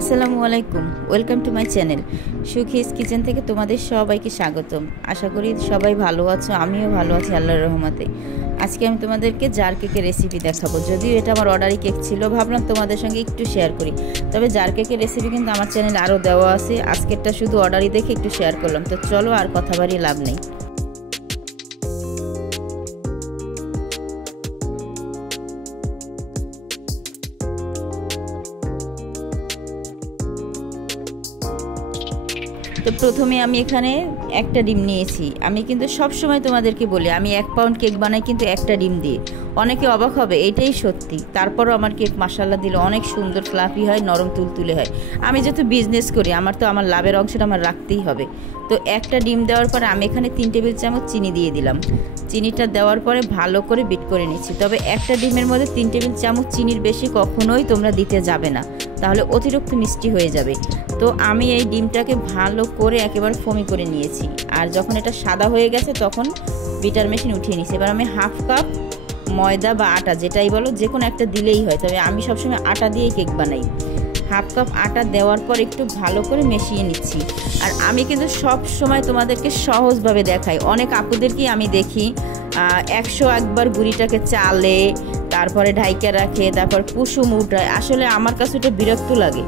আসসালামু আলাইকুম, welcome to my channel Sukhi's kitchen থেকে তোমাদের সবাইকে স্বাগতম। আশা করি সবাই ভালো আছো, আমিও ভালো আছি আল্লাহর রহমতে। আজকে আমি তোমাদেরকে জার কেকের রেসিপি দেখাবো। যদিও এটা আমার অর্ডারি কেক ছিল, ভাবলাম তোমাদের সঙ্গে একটু শেয়ার করি। তবে জার কেকের রেসিপি কিন্তু আমার চ্যানেলে আরও দেওয়া আছে, আজকেরটা শুধু অর্ডারি দেখে একটু শেয়ার করলাম। তো চলো আর কথা বাড়িয়ে লাভ নেই। তো প্রথমে আমি এখানে একটা ডিম নিয়েছি। আমি কিন্তু সব সময় তোমাদেরকে বলি আমি 1 পাউন্ড কেক বানাই কিন্তু একটা ডিম দিয়ে। অনেকে অবাক হবে, এইটাই সত্যি। তারপরও আমার কেক মাশাআল্লাহ দিলে অনেক সুন্দর ফ্লাফি হয়, নরম তুলতুলে হয়। আমি যেহেতু বিজনেস করি, আমার লাভের অংশটা আমার রাখতেই হবে। তো একটা ডিম দেওয়ার পরে আমি এখানে 3 টেবিল চামচ চিনি দিয়ে দিলাম। চিনিটা দেওয়ার পরে ভালো করে বিট করে নিচ্ছি। তবে একটা ডিমের মধ্যে 3 টেবিল চামচ চিনির বেশি কখনোই তোমরা দিতে যাবে না, তাহলে অতিরিক্ত মিষ্টি হয়ে যাবে। তো আমি এই ডিমটাকে ভালো করে একেবারে ফোমি করে নিয়েছি। আর যখন এটা সাদা হয়ে গেছে তখন বিটার মেশিন উঠিয়ে নিয়েছি। এবার আমি 1/2 কাপ ময়দা বা আটা যেটাই বলো, যে কোনো একটা দিলেই হয়। তবে আমি সবসময় আটা দিয়েই কেক বানাই। 1/2 কাপ আটা দেওয়ার পর একটু ভালো করে মিশিয়ে নিচ্ছি। আর আমি কিন্তু সব সময় তোমাদেরকে সহজভাবে দেখাই। অনেক আপুদেরকেই আমি দেখি 101 বার গুঁড়িটাকে চালে, তারপরে ঢাইকা রাখে, তারপর কুসুম উঠায়। আসলে আমার কাছে এটা বিরক্ত লাগে।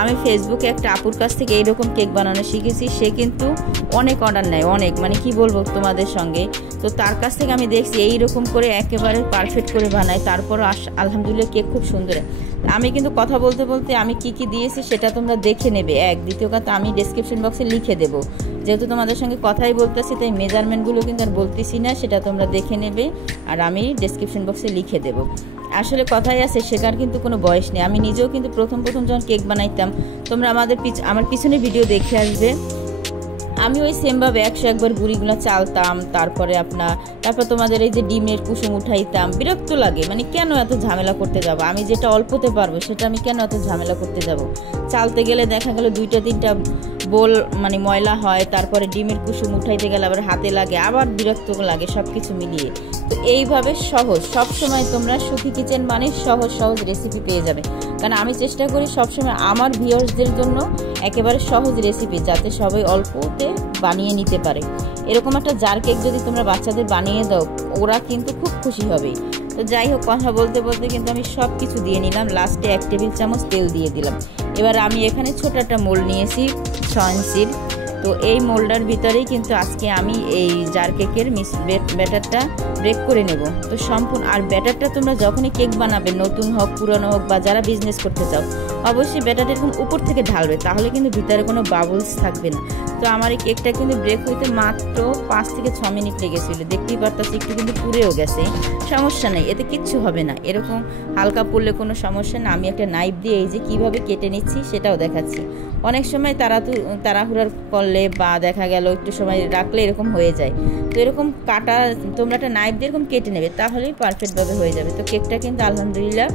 আমি ফেসবুকে একটা আপুর কাছ থেকে এইরকম কেক বানানো শিখেছি। সে কিন্তু অনেক অর্ডার নেয়, অনেক, মানে কি বলবো তোমাদের সঙ্গে। তো তার কাছ থেকে আমি দেখছি এইরকম করে একেবারে পারফেক্ট করে বানায়। তারপর আলহামদুলিল্লাহ কেক খুব সুন্দর। আমি কিন্তু কথা বলতে বলতে আমি কি কি দিয়েছি সেটা তোমরা দেখে নেবে। দ্বিতীয় কথা আমি ডেসক্রিপশন বক্সে লিখে দেবো। যেহেতু তোমাদের সঙ্গে কথাই বলতেছি, তাই মেজারমেন্টগুলো কিন্তু আর বলতেছি না, সেটা তোমরা দেখে নেবে। আর আমি ডেসক্রিপশন বক্সে লিখে দেবো। আসলে কথাই আছে, শেখার কিন্তু কোনো বয়স নেই। আমি নিজেও কিন্তু প্রথম যখন কেক বানাইতাম, তোমরা আমার পিছনে ভিডিও দেখে আসবে। আমি ওই সেমভাবে 101 বার গুঁড়িগুলো চালতাম। তারপর তোমাদের এই যে ডিমের কুসুম উঠাইতাম। বিরক্ত লাগে, মানে কেন এত ঝামেলা করতে যাব? আমি যেটা অল্পতে পারবো সেটা আমি কেন এত ঝামেলা করতে যাব? চালতে গেলে দেখা গেল 2-3টা বোল মানে ময়লা হয়। তারপরে ডিমের কুসুম উঠাইতে গেলে আবার হাতে লাগে, আবার বিরক্ত লাগে, সব কিছু মিলিয়ে। তো এইভাবে সহজ, সবসময় তোমরা সুখী কিচেন মানে সহজ রেসিপি পেয়ে যাবে। কারণ আমি চেষ্টা করি সবসময় আমার ভিউয়ার্সদের জন্য একেবারে সহজ রেসিপি, যাতে সবাই অল্পতে বানিয়ে নিতে পারে। এরকম একটা জার কেক যদি তোমরা বাচ্চাদের বানিয়ে দাও, ওরা কিন্তু খুব খুশি হবে। তো যাই হোক, কথা বলতে বলতে কিন্তু আমি সব কিছু দিয়ে নিলাম। লাস্টে 1 টেবিল চামচ তেল দিয়ে দিলাম। এবার আমি এখানে ছোট একটা মোল্ড নিয়েছি 6 ইঞ্চির। তো এই মোল্ডার ভিতরেই কিন্তু আজকে আমি এই জার কেকের ব্যাটারটা ব্রেক করে নেব। তো সম্পূর্ণ আর ব্যাটারটা তোমরা যখনই কেক বানাবে, নতুন হোক পুরনো হোক বা যারা বিজনেস করতে চাও, অবশ্যই ব্যাটারটা এরকম উপর থেকে ঢালবে, তাহলে কিন্তু ভিতরে কোনো বাবলস থাকবে না। তো আমার এই কেকটা কিন্তু ব্রেক হইতে মাত্র 5 থেকে 6 মিনিট লেগেছিল। দেখতেই পারতাছি একটু কিন্তু পুড়েও গেছে। সমস্যা নেই, এতে কিচ্ছু হবে না। এরকম হালকা পড়লে কোনো সমস্যা না। আমি একটা নাইফ দিয়ে এই যে কীভাবে কেটে নিচ্ছি সেটাও দেখাচ্ছি। অনেক সময় তাড়াহুড়ার করলে বা দেখা গেল একটু সময় রাখলে এরকম হয়ে যায়। তো এরকম কাটা তোমরা একটা নাইফ দিয়ে এরকম কেটে নেবে, তাহলেই পারফেক্টভাবে হয়ে যাবে। তো কেকটা কিন্তু আলহামদুলিল্লাহ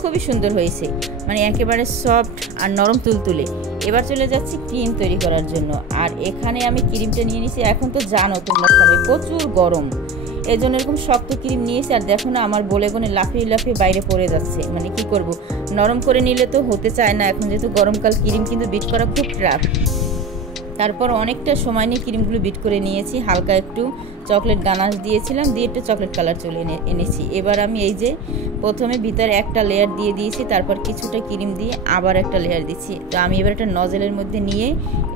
খুবই সুন্দর হয়েছে, মানে একেবারে সফট আর নরম তুলতুলে। এবার চলে যাচ্ছি ক্রিম তৈরি করার জন্য। আর এখানে আমি ক্রিমটা নিয়ে নিয়েছি। এখন তো জানো তোমরা সবাই প্রচুর গরম, এই জন্য এরকম শক্ত ক্রিম নিয়েছি। আর দেখো না, আমার বলে গনে লাফিয়ে বাইরে পড়ে যাচ্ছে। মানে কি করব, নরম করে নিলে তো হতে চায় না। এখন যেহেতু গরমকাল, ক্রিম কিন্তু বিট করা খুব টাফ। তারপর অনেকটা সময় নিয়ে ক্রিমগুলো বিট করে নিয়েছি। হালকা একটু চকলেট গানাশ দিয়েছিলাম, দিয়ে একটু চকলেট কালার এনেছি। এবার আমি এই যে প্রথমে ভিতরে একটা লেয়ার দিয়ে দিয়েছি, তারপর কিছুটা ক্রিম দিয়ে আবার একটা লেয়ার দিচ্ছি। তো আমি এবার একটা নজেলের মধ্যে নিয়ে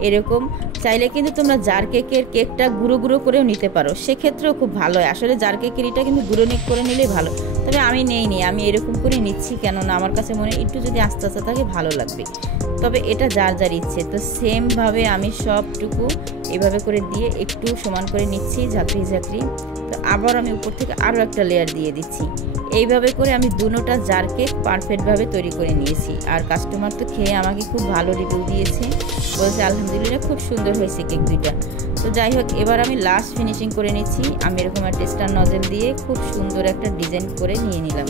এরকম, চাইলে কিন্তু তোমরা জার কেকটা গুঁড়ো করেও নিতে পারো, সেক্ষেত্রেও খুব ভালো হয়। আসলে জার কেকের এটা কিন্তু গুঁড়ো করে নিলেই ভালো। তবে আমি নেইনি, আমি এরকম করে নিচ্ছি, কেননা আমার কাছে মনে হয় একটু যদি আস্তে আস্তে থাকে ভালো লাগবে। তবে এটা যার ইচ্ছে। তো সেমভাবে আমি সবটুকু এভাবে করে দিয়ে একটু সমান করে নিচ্ছি, ঝাঁকড়ি। তো আবার আমি উপর থেকে আরও একটা লেয়ার দিয়ে দিচ্ছি। এইভাবে করে আমি দুটোটা জার কেক পারফেক্টভাবে তৈরি করে নিয়েছি। আর কাস্টমার তো খেয়ে আমাকে খুব ভালো রিভিউ দিয়েছে, বলছে আলহামদুলিল্লাহ খুব সুন্দর হয়েছে কেক দুইটা। তো যাই হোক, এবার আমি লাস্ট ফিনিশিং করে নিচ্ছি। আমি এরকম একটা টেস্টার নজেল দিয়ে খুব সুন্দর একটা ডিজাইন করে নিয়ে নিলাম।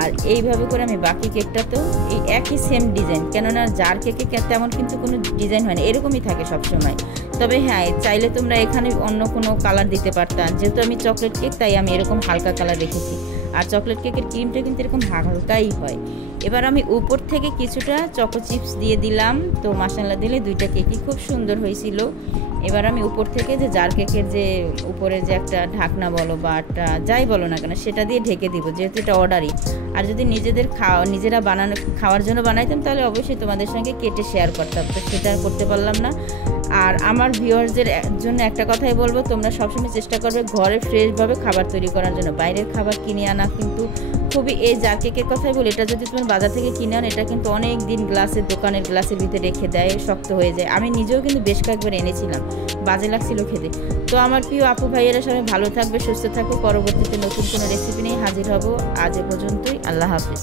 আর এইভাবে করে আমি বাকি কেকটা তো এই একই সেম ডিজাইন, কেননা জার কেকে তেমন কিন্তু কোনো ডিজাইন হয় না, এরকমই থাকে সবসময়। তবে হ্যাঁ, চাইলে তোমরা এখানে অন্য কোনো কালার দিতে পারতাম। যেহেতু আমি চকলেট কেক, তাই আমি এরকম হালকা কালার রেখেছি। আর চকলেট কেকের ক্রিমটা কিন্তু এরকম হালকাই হয়। এবার আমি উপর থেকে কিছুটা চকো চিপস দিয়ে দিলাম। তো মাশাআল্লাহ দিলে দুইটা কেকই খুব সুন্দর হয়েছিল। এবার আমি উপর থেকে যে জার কেকের যে উপরে যে একটা ঢাকনা বলো বা একটা যাই বলো না কেন সেটা দিয়ে ঢেকে দিব, যেহেতু এটা অর্ডারই। আর যদি নিজেরা খাওয়ার জন্য বানাইতাম তাহলে অবশ্যই তোমাদের সঙ্গে কেটে শেয়ার করতাম, তো সেটা করতে পারলাম না। আর আমার ভিউয়ার্সদের জন্য একটা কথাই বলবো, তোমরা সবসময় চেষ্টা করবে ঘরে ফ্রেশভাবে খাবার তৈরি করার জন্য। বাইরের খাবার কিনে আনা কিন্তু খুবই, এই জার কেকের কথাই বলি, এটা যদি তুমি বাজার থেকে কিনে আনো এটা কিন্তু অনেক দিন দোকানের গ্লাসের ভিতরে রেখে দেয়, শক্ত হয়ে যায়। আমি নিজেও কিন্তু বেশ কয়েকবার এনেছিলাম, বাজে লাগছিল খেতে। তো আমার প্রিয় আপু ভাইয়েরা সবাই ভালো থাকবে, সুস্থ থাকবে। পরবর্তীতে নতুন কোনো রেসিপি নিয়ে হাজির হব। আজ এ পর্যন্তই, আল্লাহ হাফিজ।